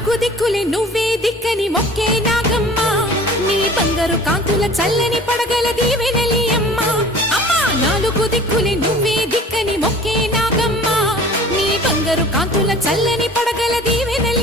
నాలుగు దిక్కులే నువ్వే దిక్కని మొక్కే నాగమ్మ నీ బంగారు కాంతుల చల్లని పడగల దీవెనలి అమ్మ అమ్మా నాలుగు దిక్కులే నువ్వే దిక్కని మొక్కే నాగమ్మ నీ బంగారు కాంతుల చల్లని పడగల దీవెనలి